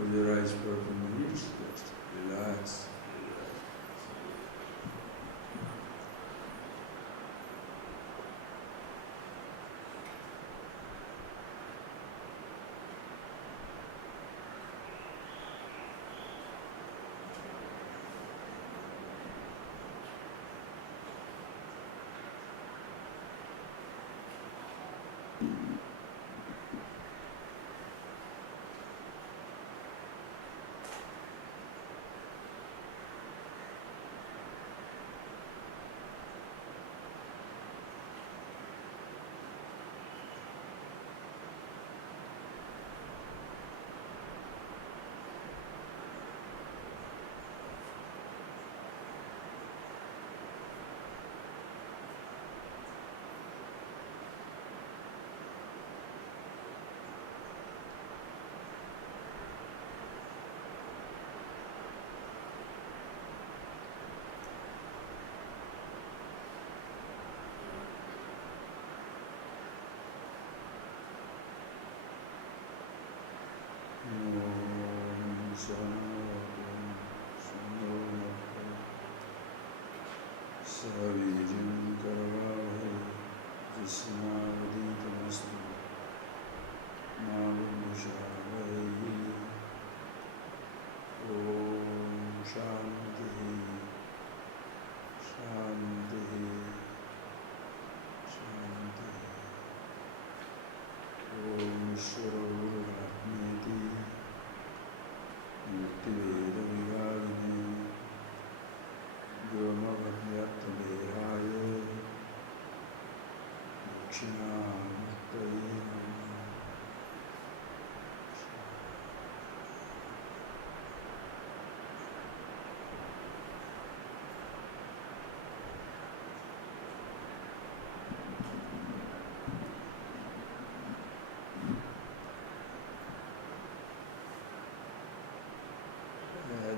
Close your eyes for a few minutes. Just relax. Savirim Karavahe Jisnavaditamastu Mavimushavai Om Shanti Shanti Shanti Om Shravurvatmeti Yuktiveda Vigavine Vyomavadhyatmadehaya Dakshinamurtaye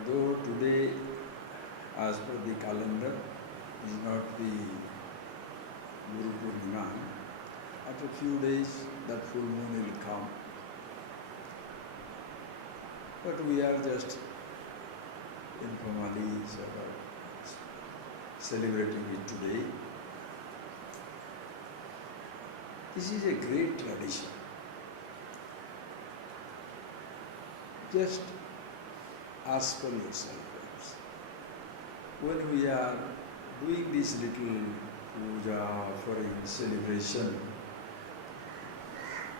Though today, as per the calendar, is not the Gurupurnima, after a few days that full moon will come. But we are just informally celebrating it today. This is a great tradition. Just ask for yourself. When we are doing this little puja, offering, celebration,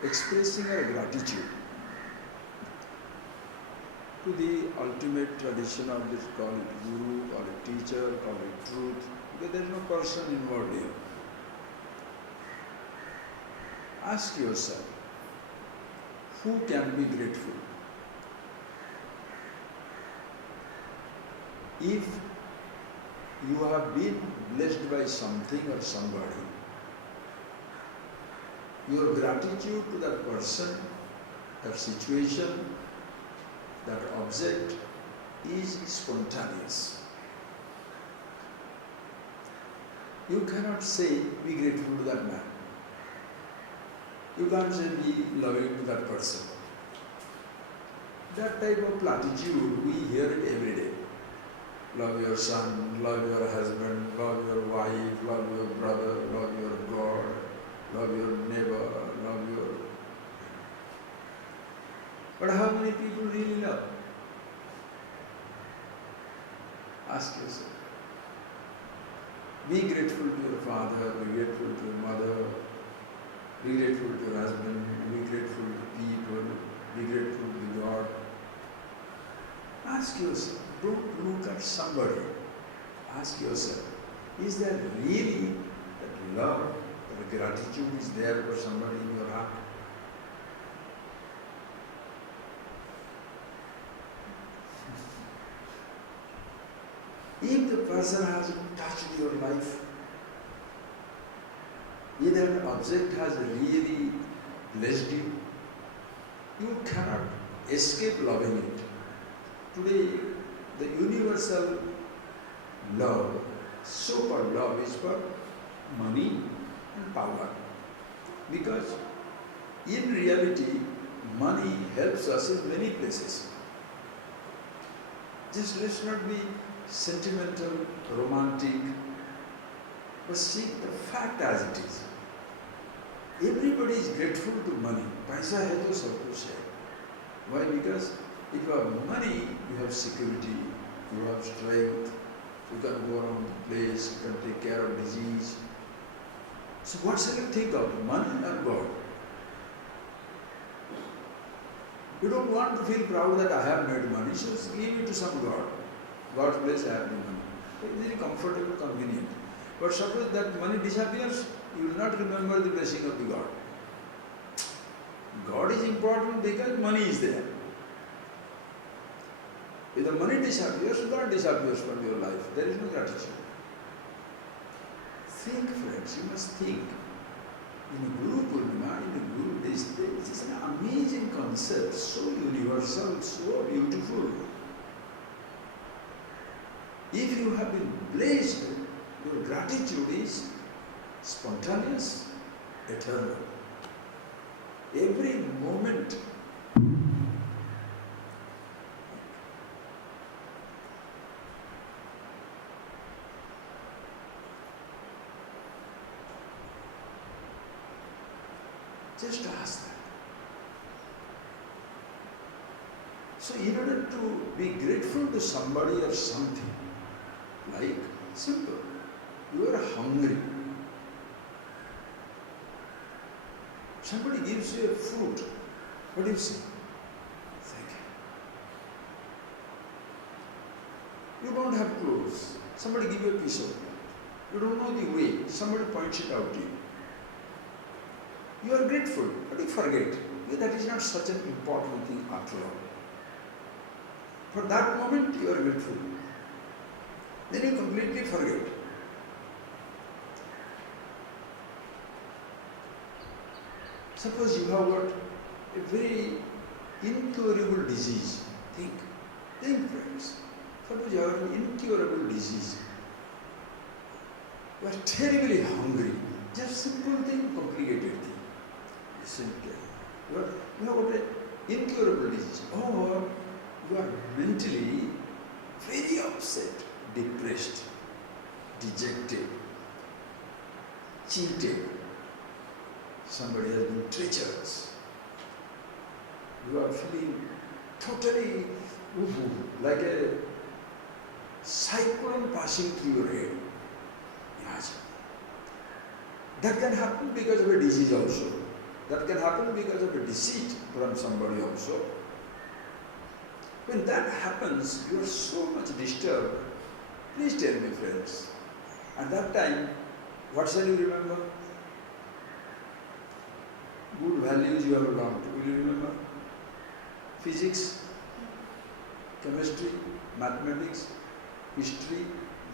expressing our gratitude to the ultimate tradition of this, call it guru, call it teacher, call it truth, because there is no person involved here. Ask yourself, who can be grateful? If you have been blessed by something or somebody, your gratitude to that person, that situation, that object is spontaneous. You cannot say, be grateful to that man. You can't say, be loving to that person. That type of platitude, we hear it every day. Love your son, love your husband, love your wife, love your brother, love your God, love your neighbor, love your... But how many people really love? Ask yourself. Be grateful to your father, be grateful to your mother, be grateful to your husband, be grateful to people, be grateful to God. Ask yourself. Don't look at somebody. Ask yourself, is there really that love, that gratitude is there for somebody in your heart? If the person has touched your life, if that object has really blessed you, you cannot escape loving it. Today, the universal love, so-called love, is for money and power. Because in reality, money helps us in many places. Just let's not be sentimental, romantic, but see the fact as it is. Everybody is grateful to money. Paisa hai to sab kuch hai. Why? Because if you have money, you have security, you have strength, you can go around the place, you can take care of disease. So what shall you think of, money or God? You don't want to feel proud that I have made money, so give it to some God. God's place I have made money. It's very comfortable, convenient. But suppose that money disappears, you will not remember the blessing of the God. God is important because money is there. If the money disappears, God disappears from your life. There is no gratitude. Think, friends, you must think. In Gurupurnima, in the Guru Days, this is an amazing concept, so universal, so beautiful. If you have been blessed, your gratitude is spontaneous, eternal. Every moment. Just ask that. So in order to be grateful to somebody or something, like simple, you are hungry. Somebody gives you a fruit. What do you say? Thank you. You don't have clothes. Somebody gives you a piece of cloth. You don't know the way. Somebody points it out to you. You are grateful, but you forget. That is not such an important thing after all. For that moment, you are grateful. Then you completely forget. Suppose you have got a very incurable disease. Think, friends. Suppose you have an incurable disease. You are terribly hungry. Just simple thing, complicated thing. Simple. You have got an incurable disease. Or you are mentally very upset, depressed, dejected, cheated. Somebody has been treacherous. You are feeling totally like a cyclone passing through your head. Imagine. That can happen because of a disease also. That can happen because of a deceit from somebody also. When that happens, you are so much disturbed. Please tell me, friends. At that time, what shall you remember? Good values you have learned. Will you remember? Physics, chemistry, mathematics, history,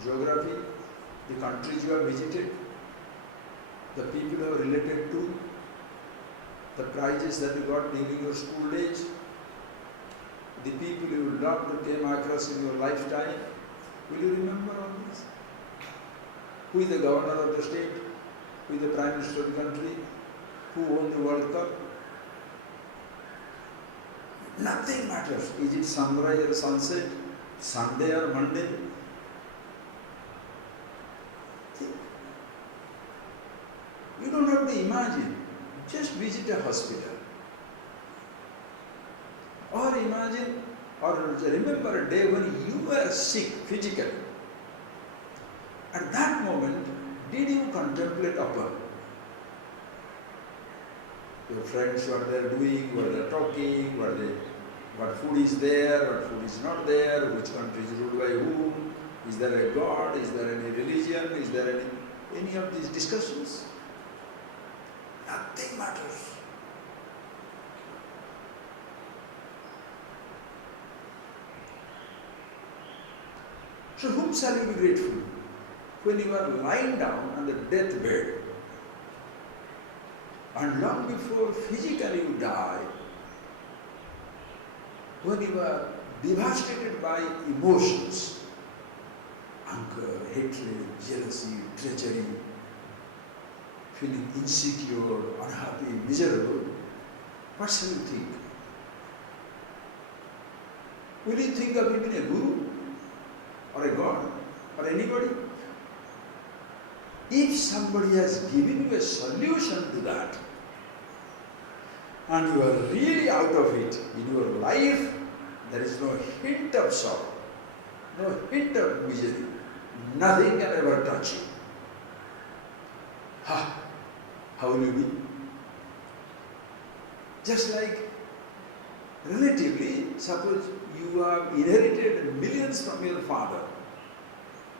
geography, the countries you have visited, the people you have related to, the prizes that you got during your school days, the people you loved came across in your lifetime. Will you remember all this? Who is the governor of the state? Who is the prime minister of the country? Who won the World Cup? Nothing matters. Is it sunrise or sunset? Sunday or Monday? Think. You don't have to imagine. Just visit a hospital. Or imagine, or remember a day when you were sick physically. At that moment, did you contemplate upon your friends, what they are doing, what they are talking, what food is there, what food is not there, which country is ruled by whom, is there a God, is there any religion, is there any of these discussions? Nothing matters. So whom shall you be grateful? When you are lying down on the deathbed, and long before physically you die, when you are devastated by emotions, anger, hatred, jealousy, treachery, feeling insecure, unhappy, miserable, what shall you think? Will you think of even a guru? anybody. If somebody has given you a solution to that, and you are really out of it in your life, there is no hint of sorrow, no hint of misery, nothing can ever touch you. How will you be? Just like, relatively, suppose you have inherited millions from your father,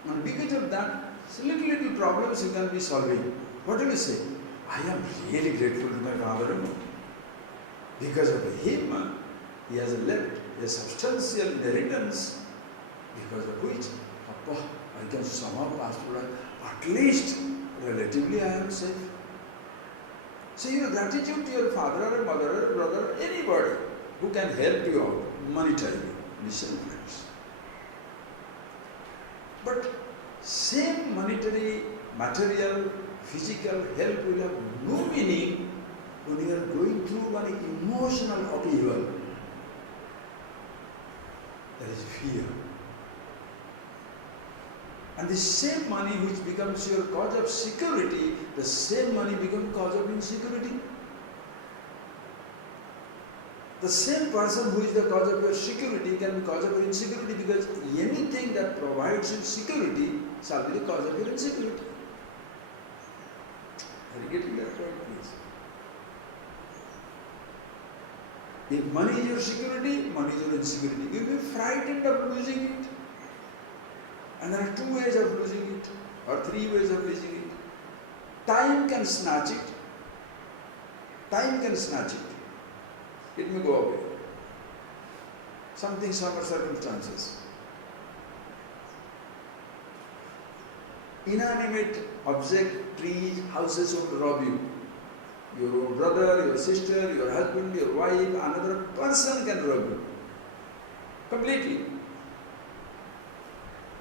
and because of that, little problems you can be solving. What do you say? I am really grateful to my father. Because of him, he has left a substantial inheritance, because of which, I can somehow pass through life. At least, relatively, I am safe. So your gratitude to your father or mother or brother, anybody who can help you out monetarily. Listen, friends. But same monetary, material, physical help will have no meaning when you are going through one emotional upheaval. There is fear. And the same money which becomes your cause of security, the same money becomes cause of insecurity. The same person who is the cause of your security can be cause of your insecurity, because anything that provides you security shall be the cause of your insecurity. Are you getting that point, please? If money is your security, money is your insecurity. You will be frightened of losing it. And there are 2 ways of losing it, or 3 ways of losing it. Time can snatch it. Time can snatch it. It may go away. Some circumstances. Inanimate object, trees, houses will rob you. Your own brother, your sister, your husband, your wife, another person can rob you. Completely.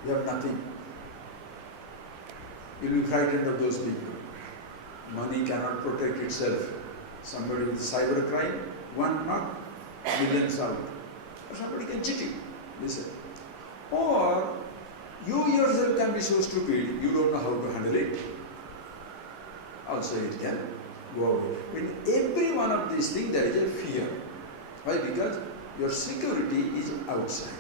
You have nothing. You will be frightened of those people. Money cannot protect itself. Somebody with cyber crime, 1 knock, millions out. Or somebody can cheat you. Listen. Or you yourself can be so stupid, you don't know how to handle it. Also it can go away. In every one of these things there is a fear. Why? Because your security is outside.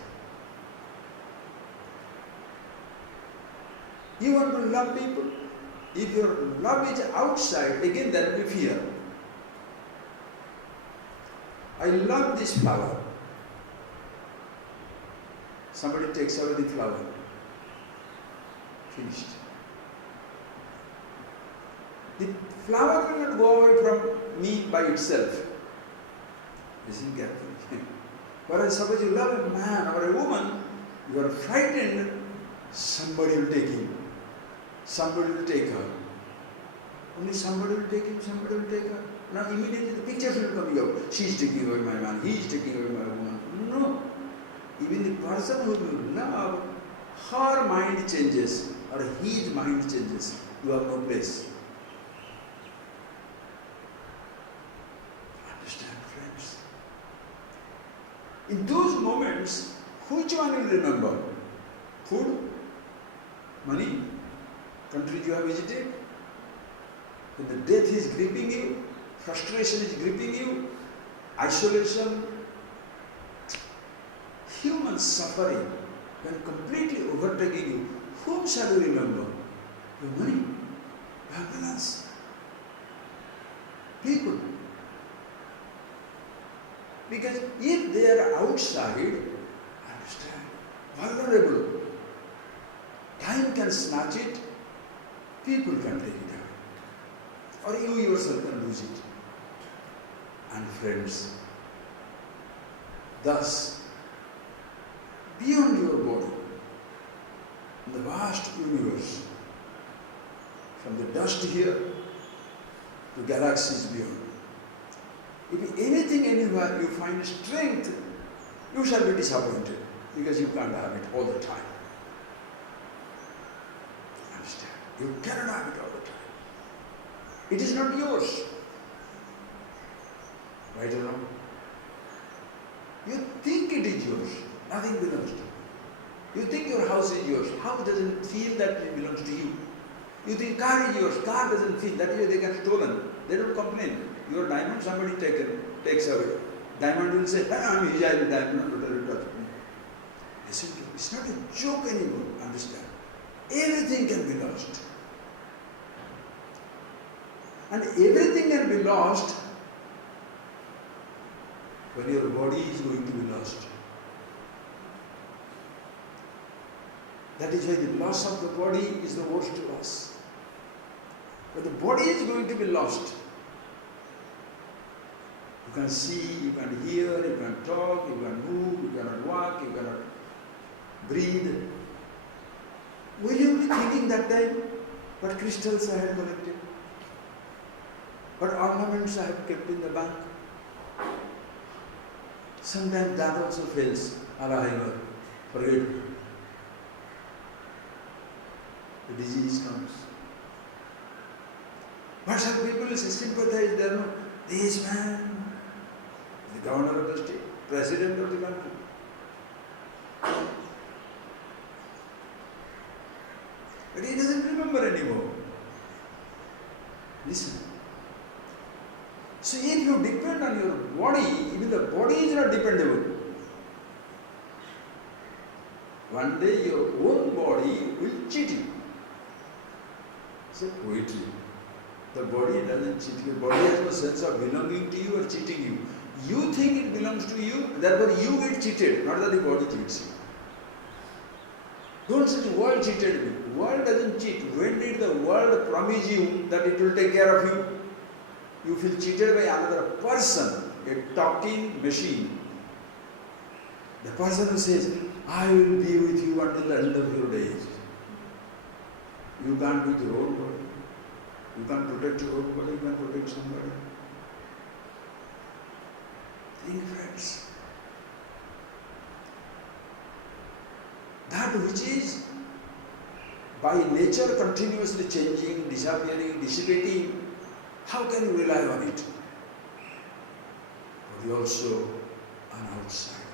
You want to love people. If your love is outside, again there will be fear. I love this flower. Somebody takes away the flower. Finished. The flower will not go away from me by itself. Listen carefully. Whereas suppose you love a man or a woman, you are frightened, somebody will take him. Somebody will take her. Only somebody will take him, somebody will take her. Now immediately the pictures will come out. She is taking away my man, he is taking away my woman. No. Even the person who you love, her mind changes or his mind changes. You have no place. Understand, friends? In those moments, which one will remember? Food? Money? Country you have visited? When the death is gripping you, frustration is gripping you, isolation, human suffering, when completely overtaking you, whom shall you remember? Your money, your balance, people. Because if they are outside, understand, vulnerable, time can snatch it, people can take it away. Or you yourself can lose it. And friends, thus, beyond your body, in the vast universe, from the dust here to galaxies beyond, if anything anywhere you find strength, you shall be disappointed because you can't have it all the time. Understand? You cannot have it all the time. It is not yours. Right or wrong? You think it is yours. Nothing belongs to you. You think your house is yours. House doesn't feel that it belongs to you. You think car is yours. Car doesn't feel that way they get stolen. They don't complain. Your diamond somebody takes away. Diamond will say, I'm his diamond. Listen to me. It's not a joke anymore. Understand? Everything can be lost. And everything can be lost when your body is going to be lost. That is why the loss of the body is the worst loss. But the body is going to be lost. You can see, you can hear, you can talk, you can move, you cannot walk, you cannot breathe. Will you be thinking that time, what crystals I had collected? What ornaments I have kept in the bank? Sometimes that also fails. Alzheimer, forget. The disease comes. But some people sympathize, they know, this man, the governor of the state, president of the country. But he doesn't remember anymore. Listen. So if you depend on your body, even the body is not dependable. One day your own body will cheat you. It's a poetry. The body doesn't cheat you. The body has no sense of belonging to you or cheating you. You think it belongs to you, therefore you get cheated, not that the body cheats you. Don't say the world cheated me. The world doesn't cheat. When did the world promise you that it will take care of you? You feel cheated by another person, a talking machine. The person who says, I will be with you until the end of your days. You can't be with your own body. You can't protect your own body, you can't protect somebody. Think, friends. That which is by nature continuously changing, disappearing, dissipating, how can you rely on it? But you also an outsider.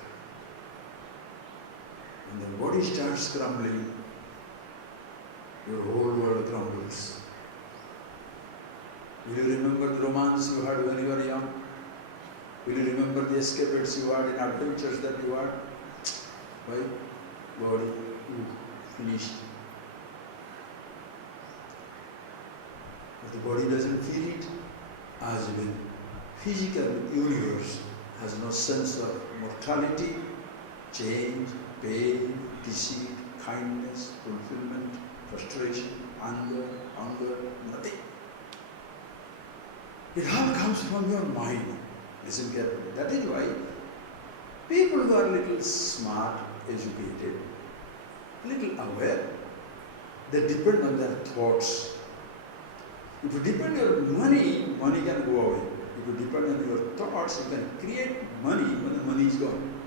When the body starts crumbling, your whole world crumbles. Will you remember the romance you had when you were young? Will you remember the escapades you had in adventures that you had? Why? Body, you finished. But the body doesn't feel it, as well. Physical universe has no sense of mortality, change, pain, deceit, kindness, fulfillment, frustration, anger, nothing. It all comes from your mind. Listen carefully. That is why people who are little smart, educated, little aware, they depend on their thoughts. If you depend on your money, money can go away. If you depend on your thoughts, you can create money when the money is gone.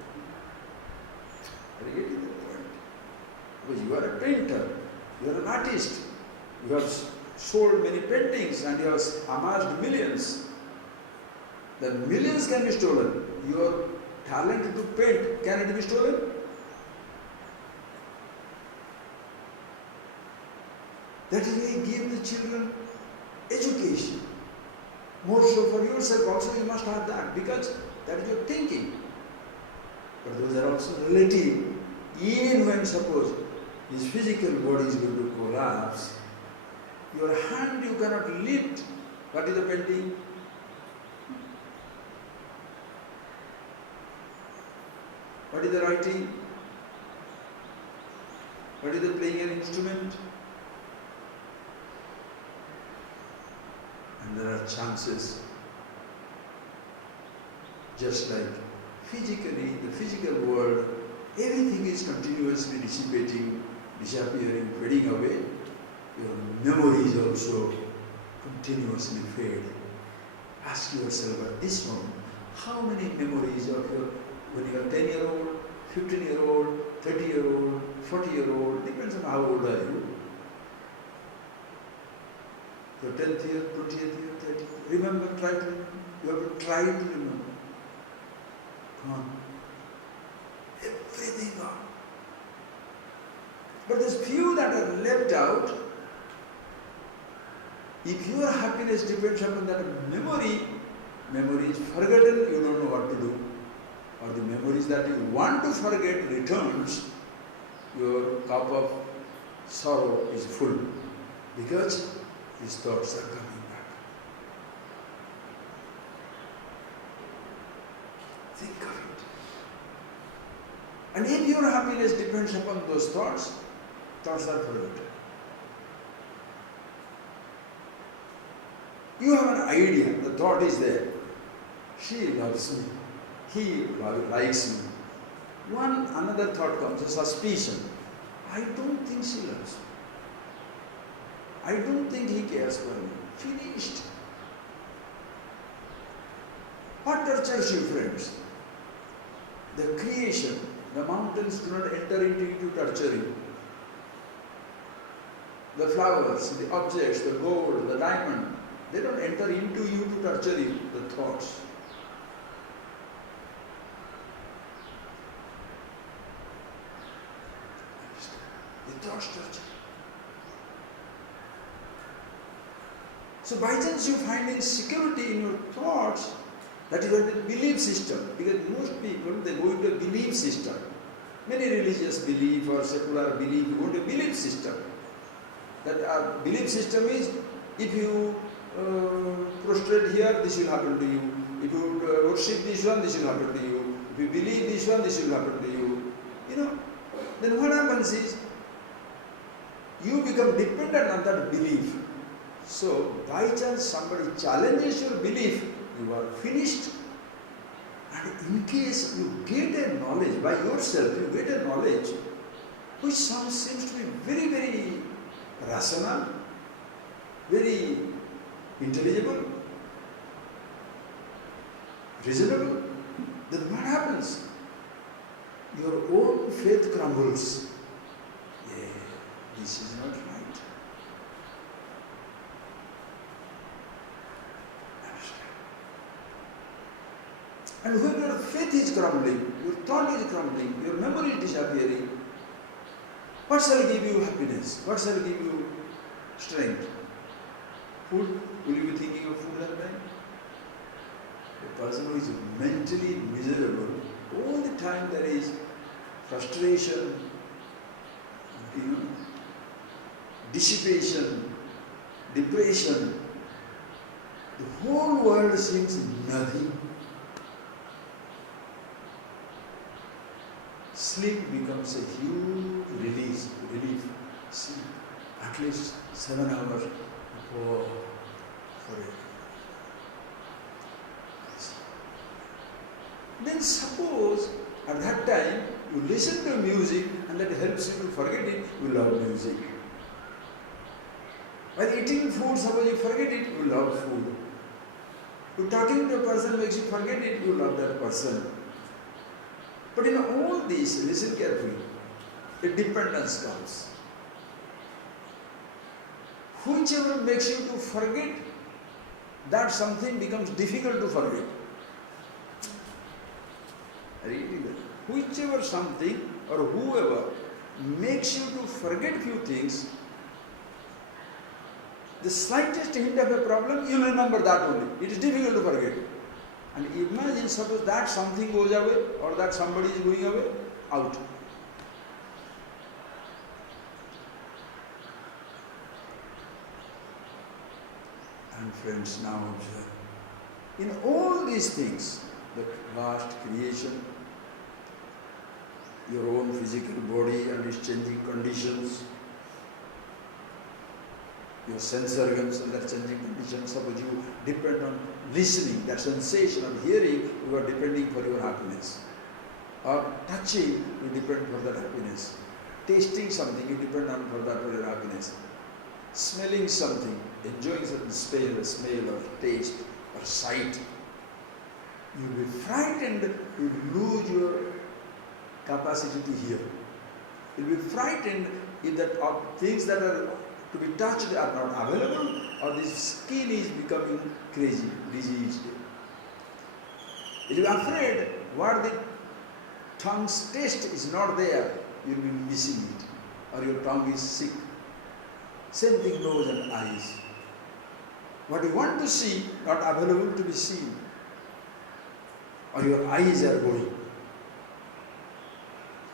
Are you getting the point? Because you are a painter, you are an artist, you have sold many paintings and you have amassed millions. The millions can be stolen. Your talent to paint, can it be stolen? That is why you give the children education. More so for yourself also you must have that, because that is your thinking. But those are also relative. Even when suppose this physical body is going to collapse, your hand you cannot lift. What is the painting? What is the writing? What is the playing an instrument? And there are chances, just like physically, the physical world, everything is continuously dissipating, disappearing, fading away. Your memories also continuously fade. Ask yourself at this moment, how many memories of your, when you are 10-year-old, 15-year-old, 30-year-old, 40-year-old, depends on how old are you. Your 10th year, 20th year, 30th. Remember, try to remember. You have to try to remember. Come on. Everything gone. But those few that are left out, if your happiness depends upon that memory is forgotten, you don't know what to do. Or the memories that you want to forget returns, your cup of sorrow is full because these thoughts are coming back. Think of it. And if your happiness depends upon those thoughts are forgotten. You have an idea, the thought is there. She loves me. He likes me. Another thought comes, a suspicion. I don't think she loves me. I don't think he cares for me. Finished. What tortures you, friends? The creation. The mountains do not enter into you to torture you. The flowers, the objects, the gold, the diamond, they don't enter into you to torture you, the thoughts. The thoughts torture. So by chance you find insecurity in your thoughts, that is the belief system. Because most people, they go into a belief system. Many religious belief or secular belief, you go into a belief system. That our belief system is, if you prostrate here, this will happen to you. If you worship this one, this will happen to you. If you believe this one, this will happen to you. Then what happens is, you become dependent on that belief. So, by chance somebody challenges your belief, you are finished. And in case you get a knowledge by yourself, you get a knowledge which seems to be very, very rational, very intelligible, reasonable, then what happens? Your own faith crumbles. Yeah, this is not right. And when your faith is crumbling, your thought is crumbling, your memory is disappearing, what shall give you happiness? What shall give you strength? Food? Will you be thinking of food all the time? A person who is mentally miserable, all the time there is frustration, dissipation, depression. The whole world seems nothing. Sleep becomes a huge relief. Sleep, at least 7 hours. Oh, forever. Then suppose at that time you listen to music and that helps you to forget it, you love music. While eating food, suppose you forget it, you love food. You talking to a person makes you forget it, you love that person. But in all these, listen carefully, a dependence comes. Whichever makes you to forget, that something becomes difficult to forget. Really, whichever something or whoever makes you to forget few things, the slightest hint of a problem, you will remember that only. It is difficult to forget. And imagine, suppose that something goes away or that somebody is going away, out. And friends, now observe. In all these things, the vast creation, your own physical body and its changing conditions, your sense organs and their changing conditions, suppose you depend on listening, that sensation of hearing, you are depending for your happiness. Or touching, you depend for that happiness. Tasting something, you depend on for that for your happiness. Smelling something, enjoying certain smell or taste or sight. You will be frightened, you lose your capacity to hear. You will be frightened if that things that are to be touched are not available, or the skin is becoming crazy, diseased. If you are afraid what the tongue's taste is not there, you will be missing it. or your tongue is sick. Same thing, nose and eyes. What you want to see, not available to be seen. Or your eyes are going.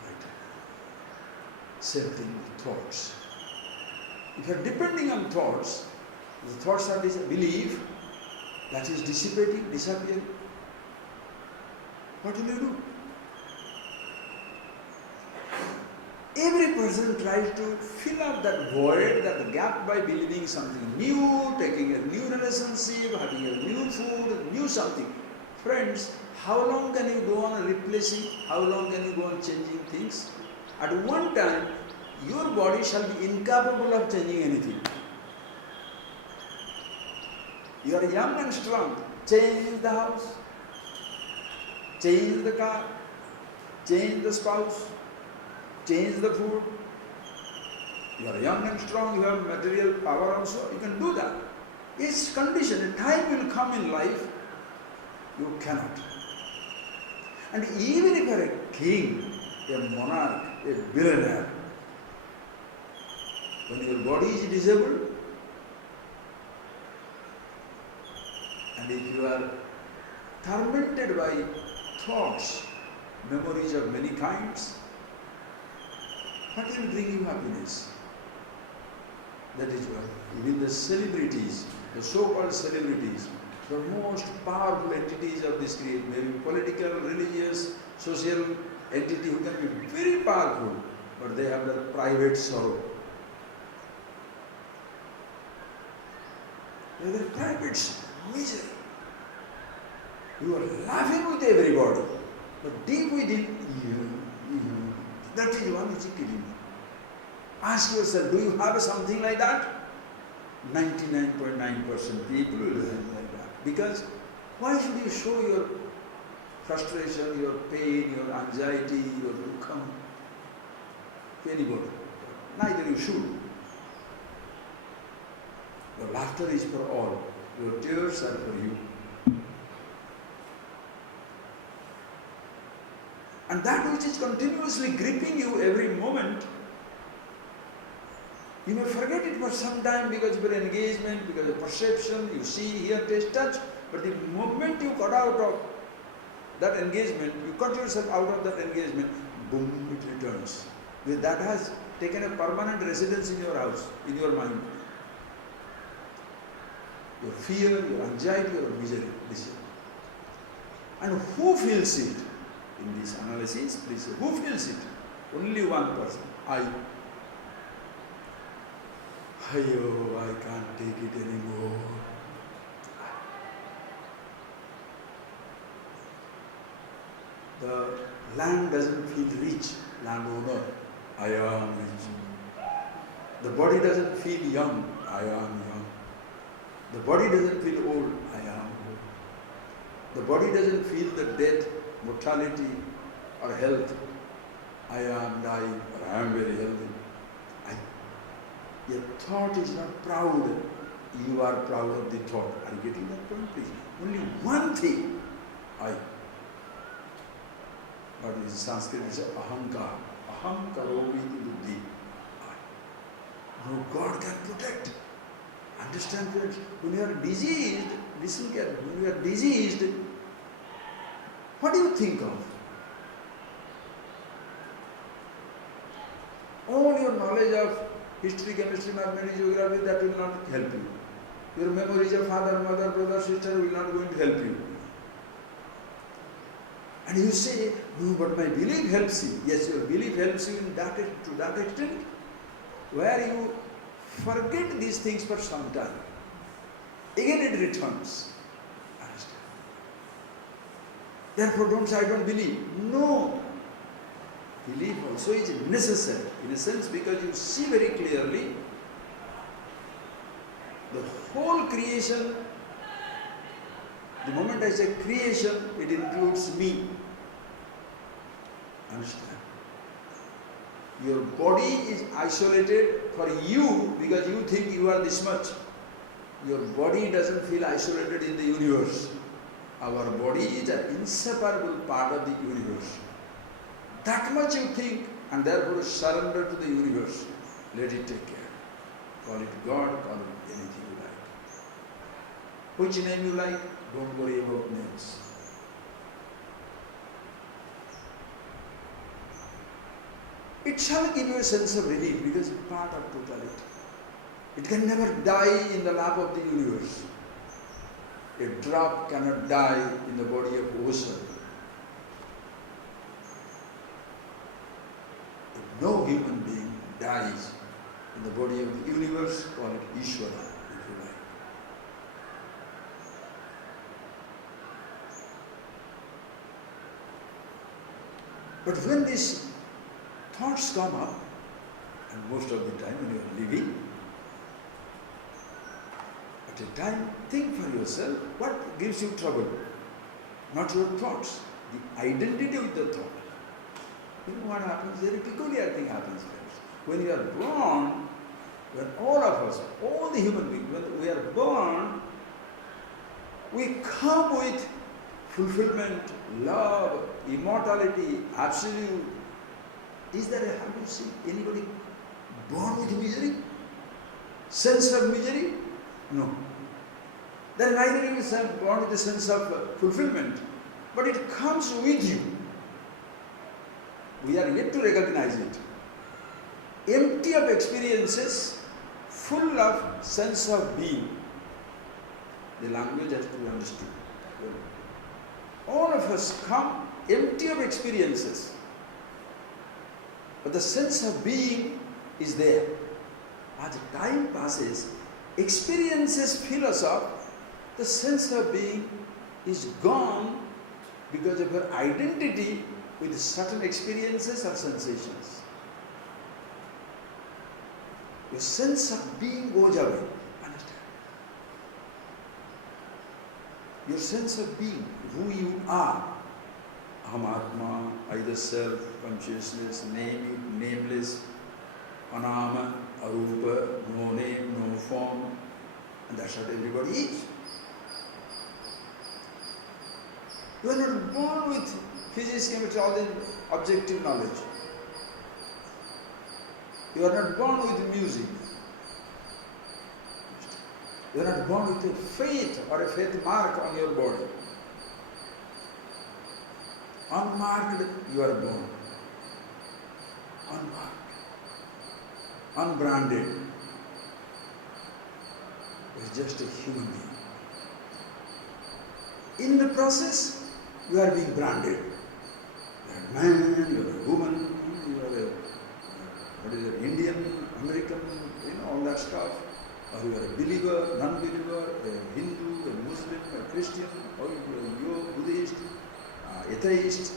Right. Same thing with thoughts. If you are depending on thoughts, the thoughts are belief, that is dissipating, disappearing. What will you do? Every person tries to fill up that void, that gap by believing something new, taking a new relationship, having a new food, new something. Friends, how long can you go on replacing? How long can you go on changing things? At one time, your body shall be incapable of changing anything. You are young and strong. Change the house, change the car, change the spouse, change the food. You are young and strong, you have material power also, you can do that. It's condition, a time will come in life, you cannot. And even if you are a king, a monarch, a billionaire, when your body is disabled, and if you are tormented by thoughts, memories of many kinds, what will bring you happiness? That is why even the celebrities, the so-called celebrities, the most powerful entities of this creation, maybe political, religious, social entity who can be very powerful, but they have their private sorrow. They have their private misery. You are laughing with everybody, but deep within that is one which is killing you. Ask yourself, do you have something like that? 99.9% people will have like that. Because why should you show your frustration, your pain, your anxiety, your dukkha to anybody? Neither you should. Your laughter is for all. Your tears are for you. And that which is continuously gripping you every moment, you may forget it for some time because of your engagement, because of perception, you see, hear, taste, touch. But the moment you got out of that engagement, you cut yourself out of that engagement, boom, it returns. That has taken a permanent residence in your house, in your mind. Your fear, your anxiety, your misery. And who feels it? In this analysis, please say, who feels it? Only one person, I. Ayyo, I can't take it anymore. The land doesn't feel rich, landowner, I am rich. The body doesn't feel young, I am young. The body doesn't feel old, I am old. The body doesn't feel the death, mortality or health, I am dying or I am very healthy. Your thought is not proud, you are proud of the thought. Are you getting that point, please? Only one thing, I. What is Sanskrit? It's ahankar. Aham karomi buddhi. I. No, God can protect. Understand, friends? When you are diseased, listen carefully, when you are diseased, what do you think of? All your knowledge of history, chemistry, mathematics, geography, that will not help you. Your memories of father, mother, brother, sister will not going to help you. And you say, no, but my belief helps you. Yes, your belief helps you in that, to that extent, where you forget these things for some time. Again it returns. Understand? Therefore don't say, I don't believe. No. Belief also is necessary, in a sense, because you see very clearly the whole creation. The moment I say creation, it includes me. Understand? Your body is isolated for you because you think you are this much. Your body doesn't feel isolated in the universe. Our body is an inseparable part of the universe. That much you think, and therefore surrender to the universe. let it take care. Call it God, call it anything you like. Which name you like, don't worry about names. It shall give you a sense of relief because it's part of totality. It can never die in the lap of the universe. A drop cannot die in the body of ocean. If no human being dies in the body of the universe, call it Ishvara, if you like. But when these thoughts come up, and most of the time when you are living, at a time, think for yourself, what gives you trouble? Not your thoughts, the identity of the thought. You know what happens? Very peculiar thing happens, friends. When you are born, when all of us, all the human beings, when we are born, we come with fulfillment, love, immortality, absolute. Is there have you seen anybody born with misery? Sense of misery? No. Then neither is born with a sense of fulfillment, but it comes with you. We are yet to recognize it. Empty of experiences, full of sense of being. The language has to be understood. All of us come empty of experiences, but the sense of being is there. As time passes, experiences fill us up, the sense of being is gone because of your identity with certain experiences or sensations. Your sense of being goes away. Understand? Your sense of being, who you are, Aham Atma, either self, consciousness, name, nameless, Anama, Arupa, no name, no form, and that's what everybody is. You are not born with physics, chemistry, all the objective knowledge. You are not born with music. You are not born with a faith or a faith mark on your body. Unmarked, you are born. Unmarked. Unbranded. It's just a human being. In the process, you are being branded. You are a man, you are a woman, you are a Indian, American, all that stuff. Or you are a believer, non-believer, a Hindu, a Muslim, a Christian, or you are a Buddhist, atheist.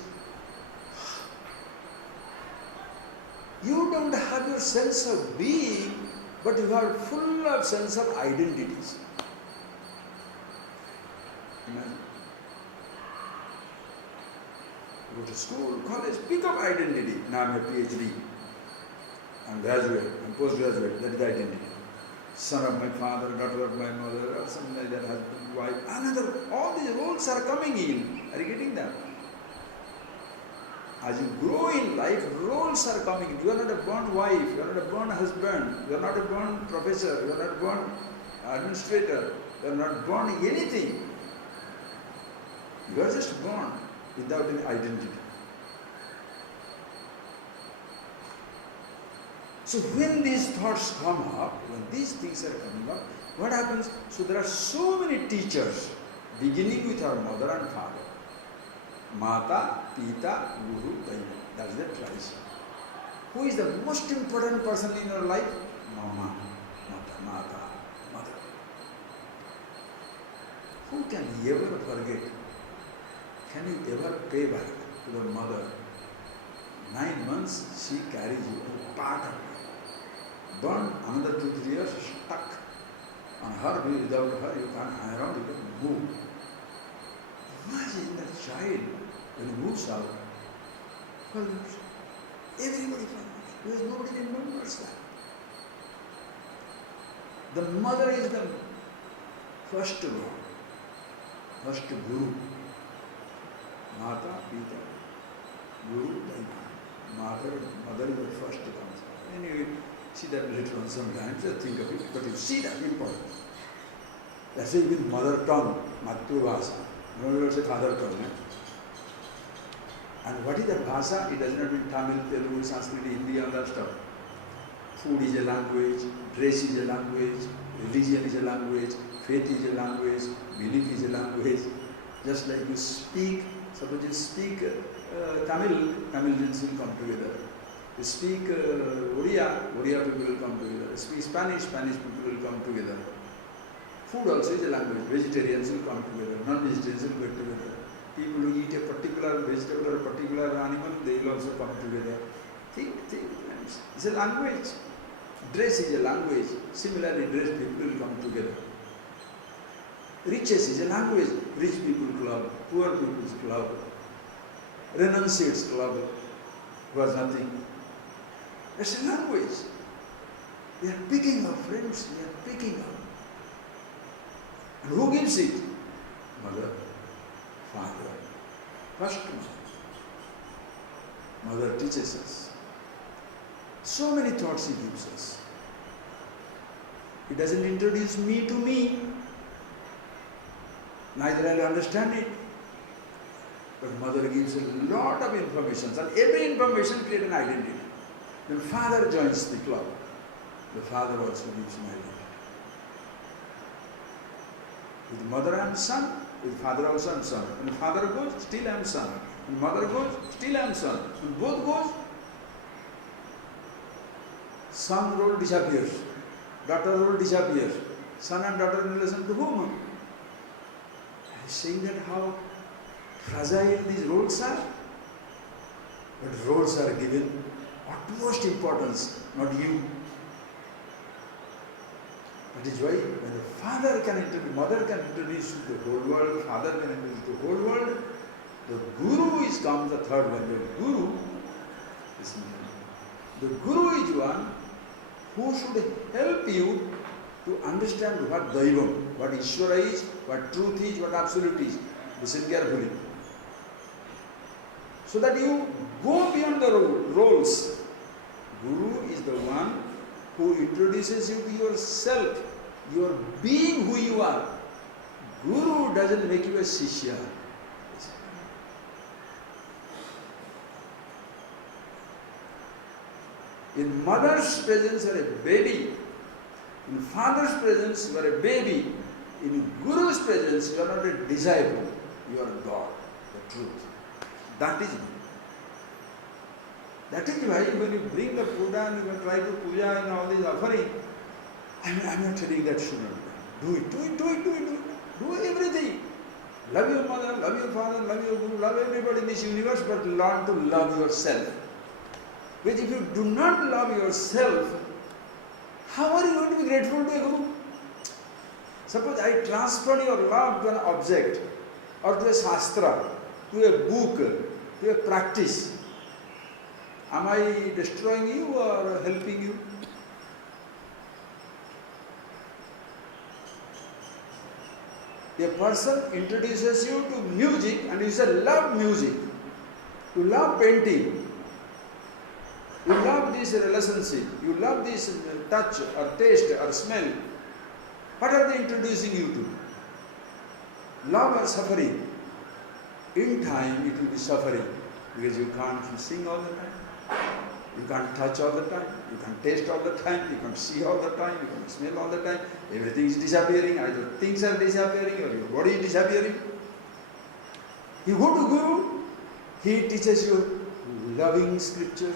You don't have your sense of being, but you are full of sense of identities. Imagine. Go to school, college, pick up identity. Now I'm a PhD. I'm graduate, I'm postgraduate, that is identity. Son of my father, daughter of my mother, or something like that, husband, wife, another. All these roles are coming in. Are you getting that? As you grow in life, roles are coming in. You are not a born wife, you are not a born husband, you are not a born professor, you are not born administrator, you are not born anything. You are just born without any identity. So when these thoughts come up, when these things are coming up, what happens? So there are so many teachers, beginning with our mother and father. Mata, Pita, Guru, Daiva. That's the tradition. Who is the most important person in your life? Mama, Mata, mother. Who can ever forget? Can you ever pay back to the mother? 9 months she carries you, part of you. Burn another 2-3 years, stuck on her. Without her, you can't hang around, you can't move. Imagine that child when he moves out, follows. Everybody follows. Because nobody remembers that. The mother is the first God, first Guru. Mata, Pita, Guru, Daiva. Mother is the first concept. Anyway, See that later on sometimes, just think of it, but you see that important. That's why even mother tongue, Matrubhasa. No one say father tongue. And what is that bhasa? It does not mean Tamil, Telugu, Sanskrit, Hindi, all that stuff. Food is a language, dress is a language, religion is a language, faith is a language, belief is a language. Just like you speak, suppose you speak Tamil, Tamilians will come together. You speak Oriya, Oriya people will come together. You speak Spanish, Spanish people will come together. Food also is a language. Vegetarians will come together, non-vegetarians will get together. People who eat a particular vegetable or a particular animal, they will also come together. Think, it's a language. Dress is a language. Similarly, dressed people will come together. Riches is a language. Rich people club, poor people's club, renunciates club, who has nothing. It's a language. We are picking up, friends, we are picking up. And who gives it? Mother, father, first mother teaches us. So many thoughts he gives us. He doesn't introduce me to me. Neither I'll understand it. But mother gives a lot of information, and every information creates an identity. When father joins the club, the father also gives an identity. With mother I am son, with father also I am son. When father goes, still I am son. When mother goes, still I am son. When both goes, son role disappears, daughter role disappears. Son and daughter in relation to whom? I am saying that how fragile these roles are. But roles are given utmost importance, not you. That is why when the father can introduce, mother can introduce to the whole world, father can introduce to the whole world, the Guru is come the third one. The Guru is one who should help you to understand what Daivam, what Ishvara is, what truth is, what absolute is. Listen carefully. So that you go beyond the roles. Guru is the one who introduces you to yourself, your being who you are. Guru doesn't make you a Shishya. In mother's presence you are a baby. In father's presence you are a baby. In Guru's presence you are not a disciple. You are God, the truth. That is it. That is why when you bring the Buddha and you try to puja and all these offering, I am not telling that should not be done. Do everything. Love your mother, love your father, love your Guru, love everybody in this universe, but learn to love yourself. Because if you do not love yourself, how are you going to be grateful to a Guru? Suppose I transfer your love to an object, or to a shastra, to a book, to a practice. Am I destroying you or helping you? A person introduces you to music and you say, love music. You love painting. You love this relationship. You love this touch or taste or smell. What are they introducing you to? Love or suffering? In time it will be suffering because you can't sing all the time. You can't touch all the time, you can't taste all the time, you can't see all the time, you can't smell all the time. Everything is disappearing, either things are disappearing or your body is disappearing. You go to Guru, he teaches you loving scripture,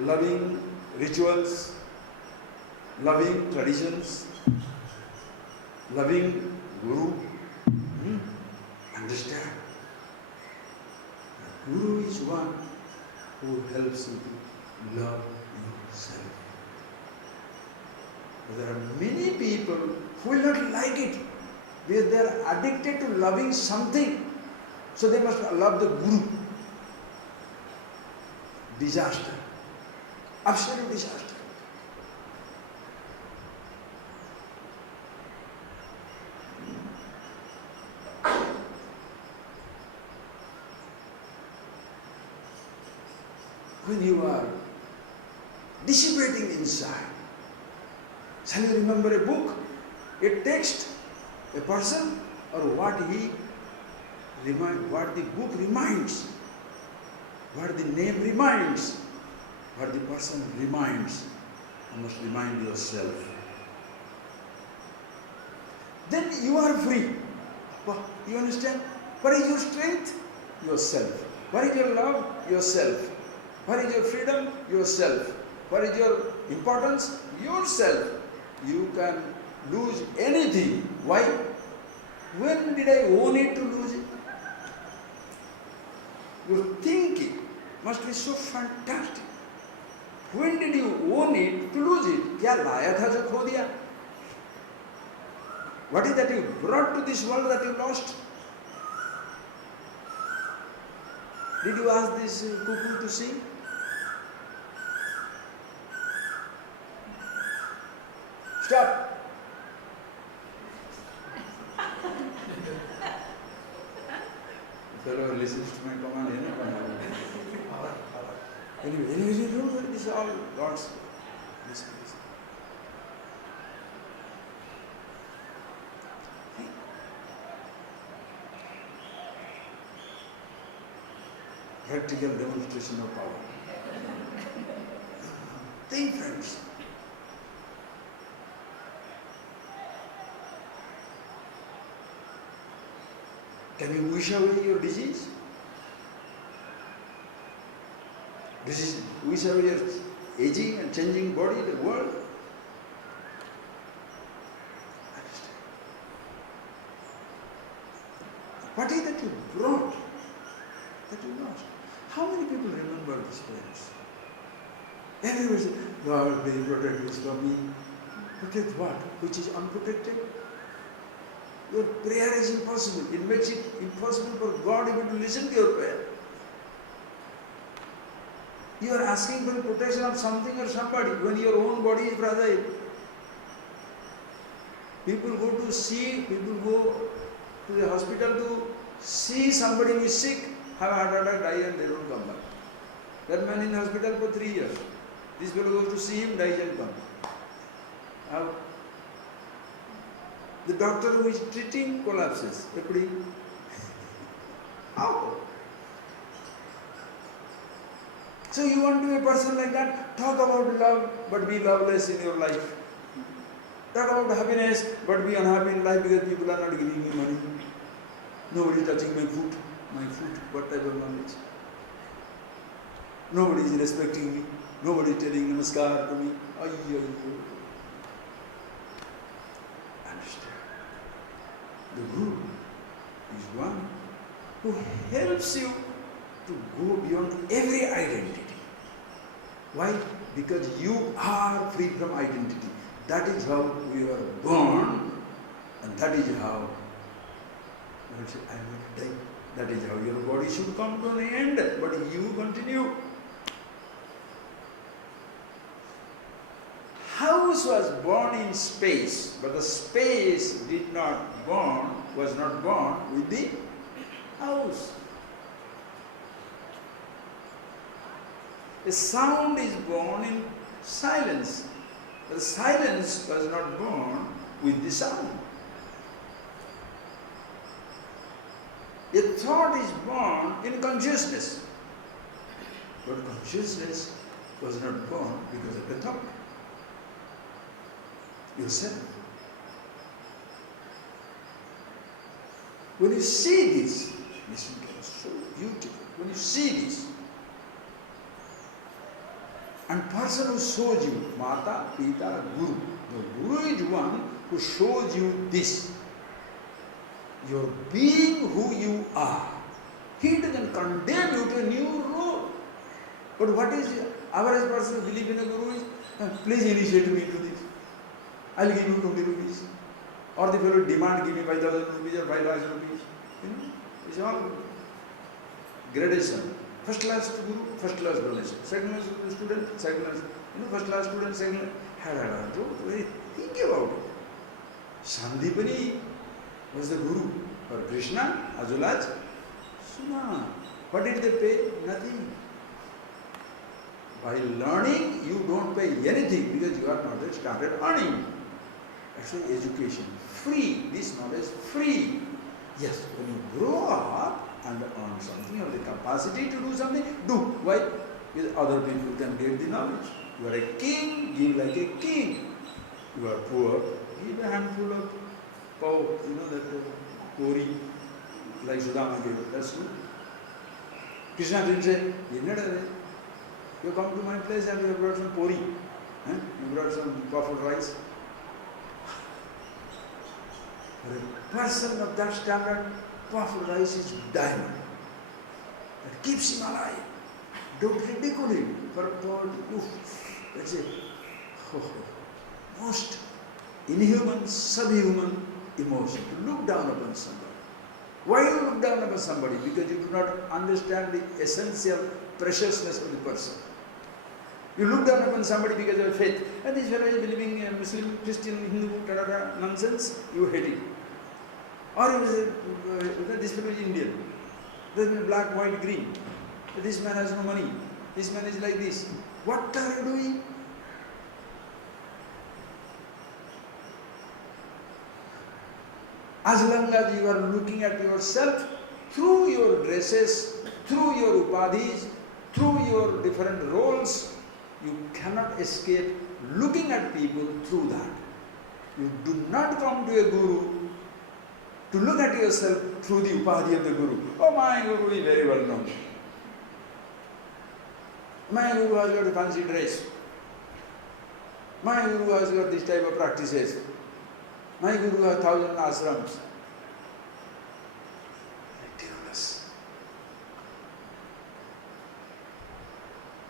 loving rituals, loving traditions, loving Guru. Understand? The Guru is one who helps you to love yourself. But there are many people who will not like it because they are addicted to loving something. So they must love the Guru. Disaster. Absolute disaster. When you are dissipating inside. Shall you remember a book, a text, a person, or what the book reminds, what the name reminds, what the person reminds? You must remind yourself. Then you are free. You understand? What is your strength? Yourself. What is your love? Yourself. What is your freedom? Yourself. What is your importance? Yourself. You can lose anything. Why? When did I own it to lose it? Your thinking must be so fantastic. When did you own it to lose it? क्या लाया था जो खो दिया? What is that you brought to this world that you lost? Did you ask this cuckoo to sing? Stop. Fellow listens to my command, you know. Anyway, don't worry, this is all God's. Listen. Practical demonstration of power. Think, friends. Can you wish away your disease? Wish away your aging and changing body, the world? Understand. What is that you brought that you lost? How many people remember these prayers? Everybody says, God, may you protect this from me. Protect what? Which is unprotected? Your prayer is impossible. It makes it impossible for God even to listen to your prayer. You are asking for the protection of something or somebody when your own body is fragile. People go to the hospital to see somebody who is sick, have a heart attack, die, and they don't come back. That man in hospital for 3 years. This fellow goes to see him, dies and comes. How? The doctor who is treating collapses. How? So you want to be a person like that? Talk about love, but be loveless in your life. Talk about happiness, but be unhappy in life because people are not giving me money. Nobody is touching my foot, what type of knowledge? Nobody is respecting me. Nobody is telling namaskar to me. Understand? The Guru is one who helps you to go beyond every identity. Why? Because you are free from identity. That is how we were born, and that is how I will say, I am not dying. That is how your body should come to an end, but you continue. House was born in space, but the space was not born with the house. A sound is born in silence. The silence was not born with the sound. A thought is born in consciousness. But consciousness was not born because of a thought. Yourself. When you see this, listen to us, so beautiful. When you see this, and person who shows you, Mata, Pita, Guru. The Guru is one who shows you this. Your being who you are. He doesn't condemn you to a new role. But what is the average person who believes in a Guru is, please initiate me to this. I'll give you 20 rupees. Or the fellow demand, give me 5,000 rupees or 5,000 rupees. It's all gradation. First class to Guru, first class donation. Second class student, second class. First class student, second class. Don't really think about it. Sandipani was the Guru for Krishna, Azulaj, Suna. What did they pay? Nothing. While learning, you don't pay anything because you are not yet started earning. That's why education, free, this knowledge free. Yes, when you grow up and earn something, you have the capacity to do something, do. Why? Because other people can get the knowledge. You are a king, give like a king. You are poor, give a handful of cow, that pori, like Sudama gave. That's good. Krishna didn't say, you come to my place and you have brought some pori. You brought some puffed rice. For a person of that standard, puffed rice is diamond. That keeps him alive. Don't ridicule him. For that's it. Most inhuman, subhuman emotion. To look down upon somebody. Why do you look down upon somebody? Because you do not understand the essential preciousness of the person. You look down upon somebody because of faith. And this fellow is believing in Muslim, Christian, Hindu, nonsense, you hate him. Or you say, this fellow is Indian. This man is black, white, green. This man has no money. This man is like this. What are you doing? As long as you are looking at yourself through your dresses, through your upadhis, through your different roles, you cannot escape looking at people through that. You do not come to a guru to look at yourself through the upadhi of the guru. Oh, my guru is very well known. My guru has got a fancy dress. My guru has got this type of practices. My guru has 1,000 ashrams. Ridiculous.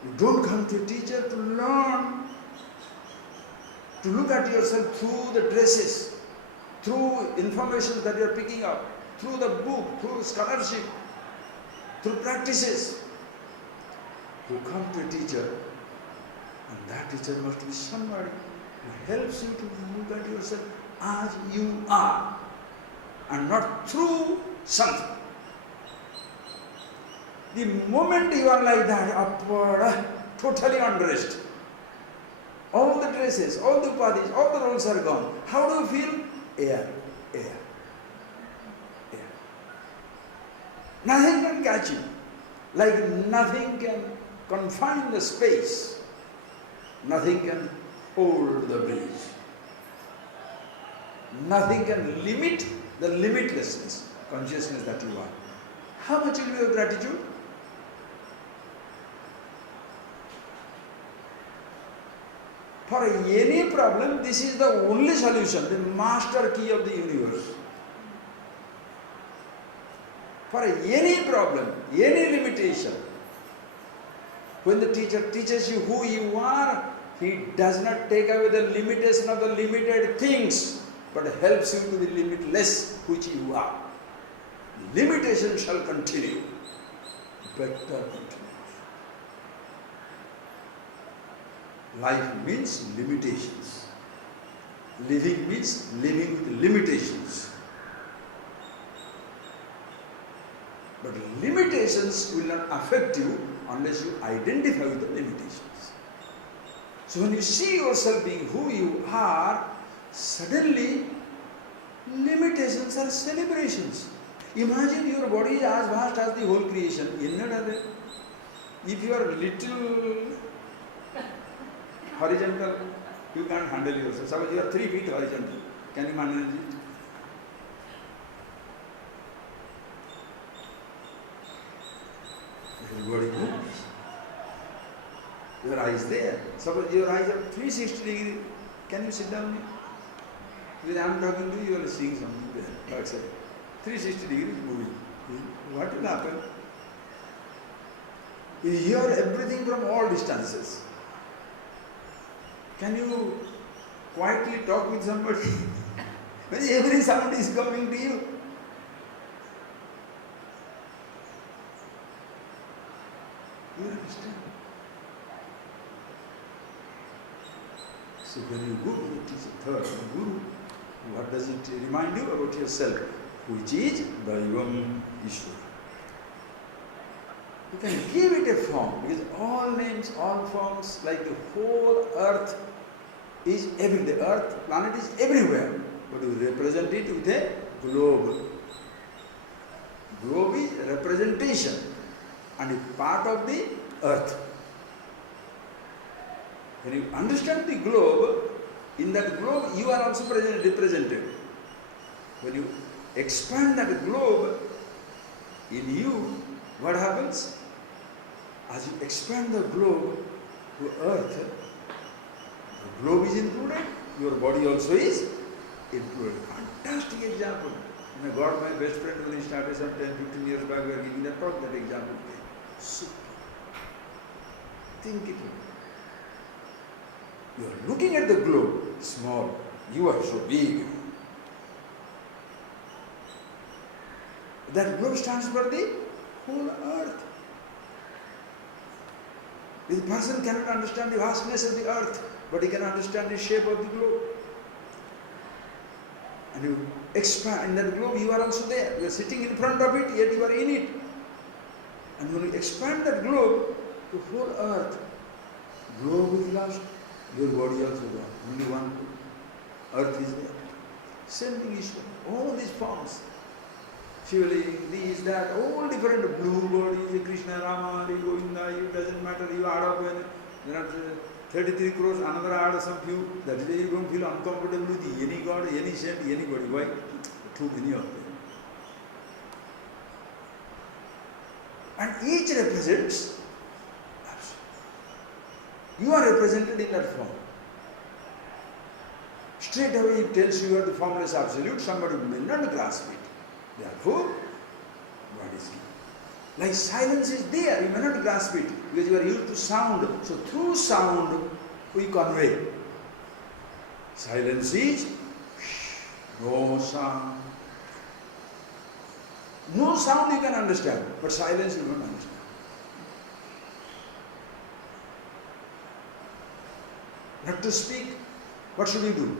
You don't come to a teacher to learn, to look at yourself through the dresses, through information that you are picking up, through the book, through scholarship, through practices. You come to a teacher, and that teacher must be somebody who helps you to look at yourself as you are, and not through something. The moment you are like that, upward, totally undressed, all the dresses, all the upadhis, all the roles are gone. How do you feel? Air, air, air. Nothing can catch you. Like nothing can confine the space. Nothing can hold the breeze. Nothing can limit the limitlessness, consciousness that you are. How much will you have gratitude? For any problem, this is the only solution, the master key of the universe. For any problem, any limitation, when the teacher teaches you who you are, he does not take away the limitation of the limited things, but helps you to the limitless which you are. Limitation shall continue. Better continue. Life means limitations. Living means living with limitations. But limitations will not affect you unless you identify with the limitations. So when you see yourself being who you are, suddenly limitations are celebrations. Imagine your body is as vast as the whole creation. If you are little horizontal, you can't handle yourself. Suppose you are 3 feet horizontal. Can you manage it? Your body moves. Your eyes there. Suppose your eyes are 360 degrees. Can you sit down? When I am talking to you, you are seeing something there. Outside. 360 degrees moving. What will happen? You hear everything from all distances. Can you quietly talk with somebody? When every sound is coming to you. You understand? So when you go to the teacher, third, the Guru, what does it remind you about yourself? Which is Daivam Ishvara. You can give it a form, because all names, all forms, like the whole earth is everywhere. The earth, planet is everywhere. But you represent it with a globe. Globe is representation and a part of the earth. When you understand the globe, in that globe you are also represented. When you expand that globe in you, what happens? As you expand the globe to earth, the globe is included, your body also is included. Fantastic example. I got my best friend when he started some 10-15 years back, we were giving that talk, that example. Super. Think it over. You are looking at the globe, small. You are so big. That globe stands for the whole earth. The person cannot understand the vastness of the earth, but he can understand the shape of the globe. And you expand in that globe, you are also there. You are sitting in front of it, yet you are in it. And when you expand that globe to whole earth, globe is lost, your body also gone. Only one earth is there. Same thing is all these forms. Shivaling, these, that, all different blue bodies, Krishna, Rama, Hari, Govinda, it doesn't matter, you add up when there are 33 crores, another add some few, that is why you don't feel uncomfortable with any god, any saint, anybody. Why? Too many of them. And each represents absolute. You are represented in that form. Straight away it tells you are the formless absolute, somebody may not grasp it. Therefore, what is given? Like silence is there, you may not grasp it because you are used to sound. So through sound we convey. Silence is no sound. No sound you can understand, but silence you don't understand. Not to speak, what should we do?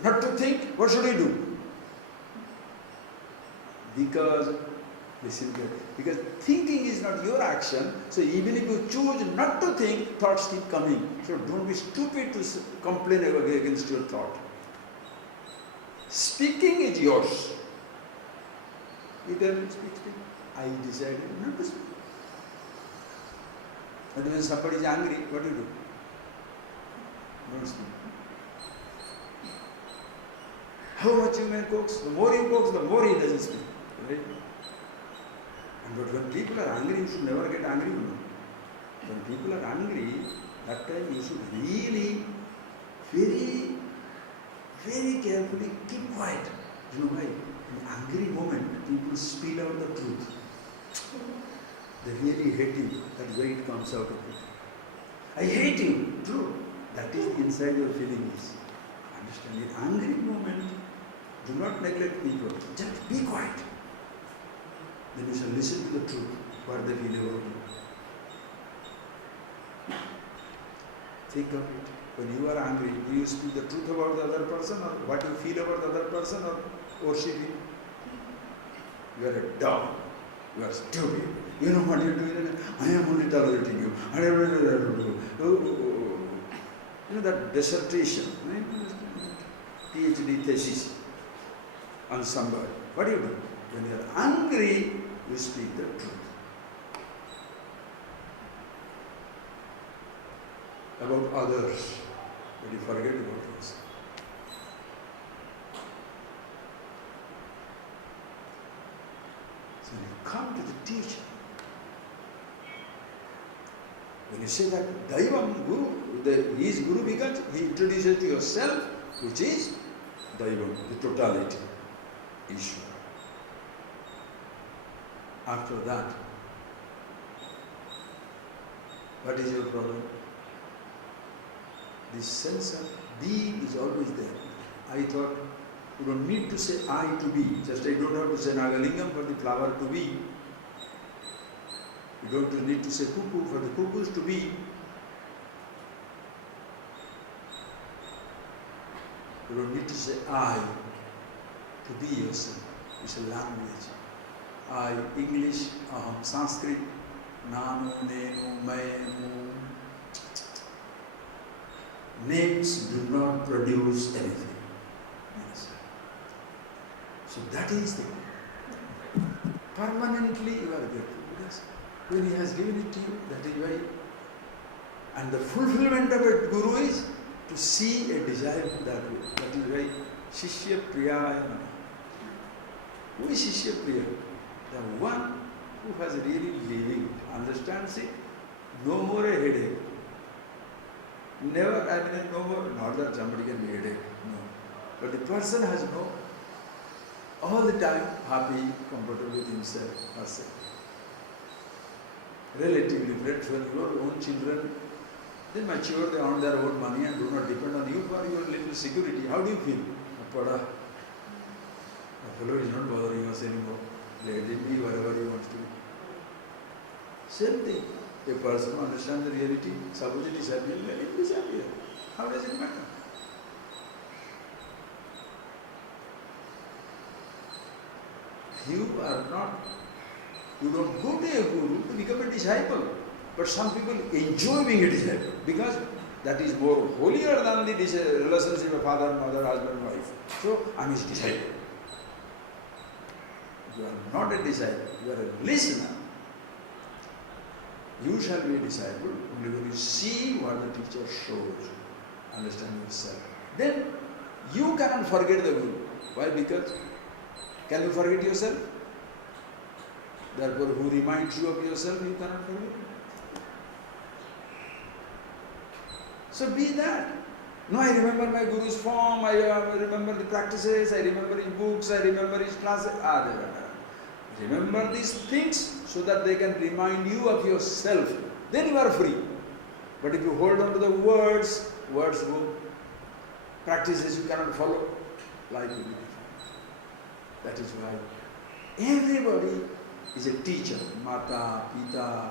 Not to think, what should we do? Because, listen here, because thinking is not your action, so even if you choose not to think, thoughts keep coming. So don't be stupid to complain against your thought. Speaking is yours. You tell me, speak. I decided not to speak. But when somebody is angry, what do? Don't speak. How much you may coax, the more you coax, the more he doesn't speak. Right? But when people are angry, you should never get angry. When people are angry, that time you should really, very, very carefully keep quiet. You know why? In angry moment, people spill out the truth. They really hate you. That's why it comes out of it. I hate you. True. That is inside your feeling is. Understand? In angry moment, do not neglect people. Just be quiet. Then you shall listen to the truth, what they feel about you. Think of it. When you are angry, do you speak the truth about the other person or what you feel about the other person or worship him? You are a dog. You are stupid. You know what you are doing? I am only tolerating you. You know that dissertation, PhD thesis on somebody. What do you do? When you are angry, you speak the truth. About others, but you forget about yourself. So when you come to the teacher, when you say that Daivam Guru, he is Guru because he introduces to yourself, which is Daivam, the totality, Ishvara. After that, what is your problem? This sense of being is always there. I thought you don't need to say I to be, just I don't have to say Nagalingam for the flower to be. You don't need to say cuckoo for the cuckoos to be. You don't need to say I to be yourself. It's a language. I, English, Sanskrit, nanu, nenu, mainu. Names do not produce anything. Yes. So that is the permanently you are grateful because when he has given it to you, that is why. And the fulfillment of a guru is to see a disciple that way. That is why Shishya Priyaya Namaha. Who is Shishya Priya? The one who has really living, understands it, no more a headache. Never, no more, not that somebody can be a headache, no. But the person has no, all the time happy, comfortable with himself, herself. Relatively grateful, your own children, they mature, they earn their own money and do not depend on you for your little security. How do you feel? Appada, the fellow is not bothering us anymore. Let it be whatever he wants to be. Same thing. A person who understands the reality, suppose it is happy, let it disappear. How does it matter? You don't go to a guru to become a disciple. But some people enjoy being a disciple because that is more holier than the relationship of father, mother, husband, wife. So I am his disciple. You are not a disciple, you are a listener. You shall be a disciple only when you see what the teacher shows. Understand yourself. Then you cannot forget the guru. Why? Because can you forget yourself? Therefore, who reminds you of yourself, you cannot forget. So be that. No, I remember my guru's form, I remember the practices, I remember his books, I remember his classes. Remember these things so that they can remind you of yourself. Then you are free. But if you hold on to the words go, practices you cannot follow, life will be different. That is why everybody is a teacher. Mata, Pita,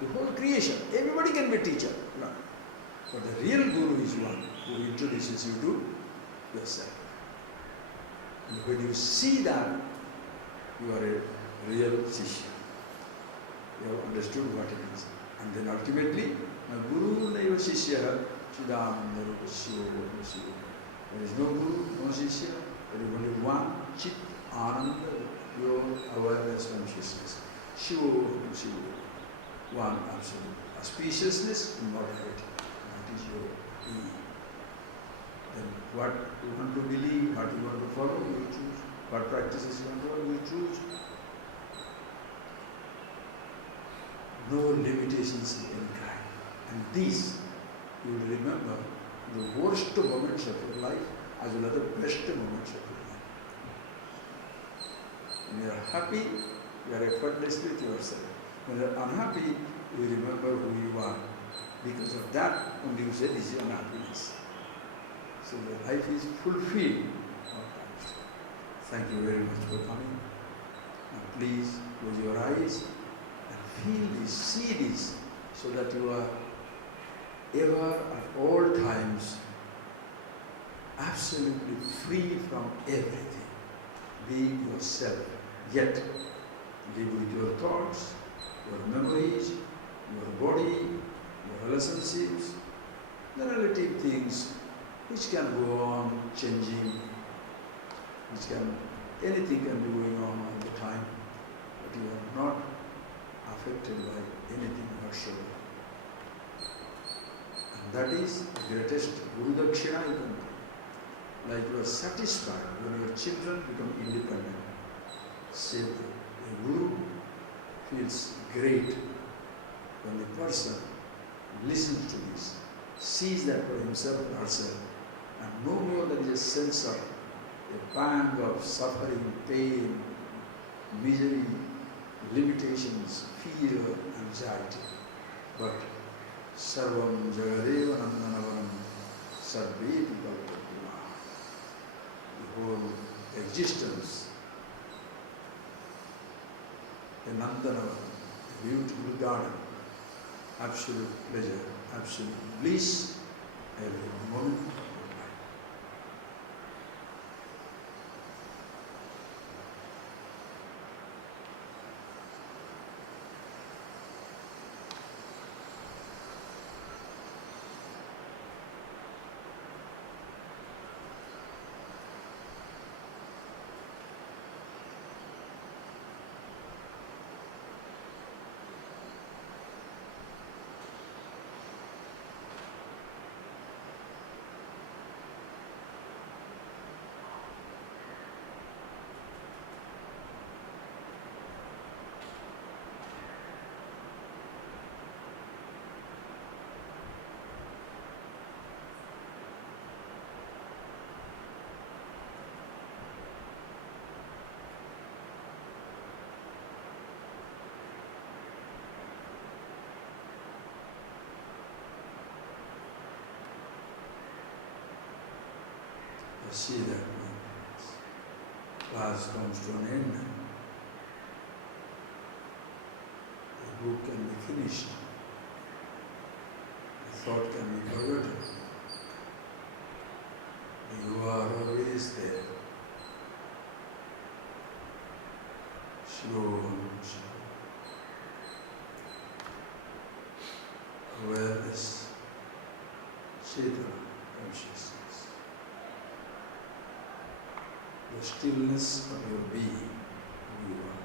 the whole creation. Everybody can be a teacher. No. But the real guru is one who introduces you to yourself. And when you see that, you are a real Shishya. You have understood what it is. And then ultimately, Guru Naiva Shishya Chidananda Rupa Shiva. There is no Guru, no Shishya. There is only one Chit Ananda, pure awareness consciousness. Shiva. One absolute. Auspiciousness, immortality. That is your being. Then what you want to believe, what you want to follow, you choose. What practices you want to follow, you choose. No limitations of any kind. And these, you will remember the worst moments of your life as well as the best moments of your life. When you are happy, you are effortlessly with yourself. When you are unhappy, you remember who you are. Because of that, only you say this is unhappiness. So your life is fulfilled. Thank you very much for coming. Now please close your eyes and feel this, see this, so that you are ever at all times absolutely free from everything, being yourself, yet live with your thoughts, your memories, your body, your relationships, the relative things which can go on changing, anything can be going on all the time, but you are not affected by anything whatsoever. And that is the greatest Guru Dakshina you can do. Like you are satisfied when your children become independent. Say the Guru feels great when the person listens to this, sees that for himself and herself, and no more than a sense of a pang of suffering, pain, misery, limitations, fear, anxiety. But Sarvam Jagadeva Nandanavanam Sarveti Gurupurnima. The whole existence, a Nandanavanam, beautiful garden, absolute pleasure, absolute bliss every moment of your life. I see that when class comes to an end, the book can be finished, the thought can be forgotten. You are always there, slow and slow. Awareness, Cetana, consciousness. The stillness of your being, who you are.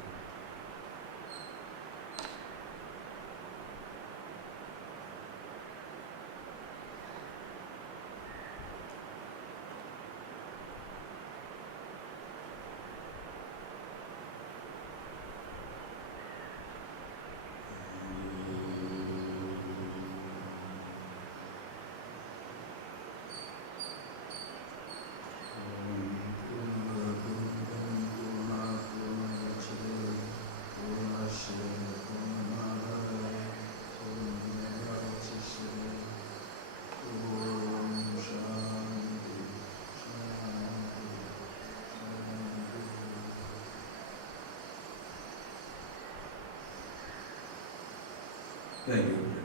Thank you.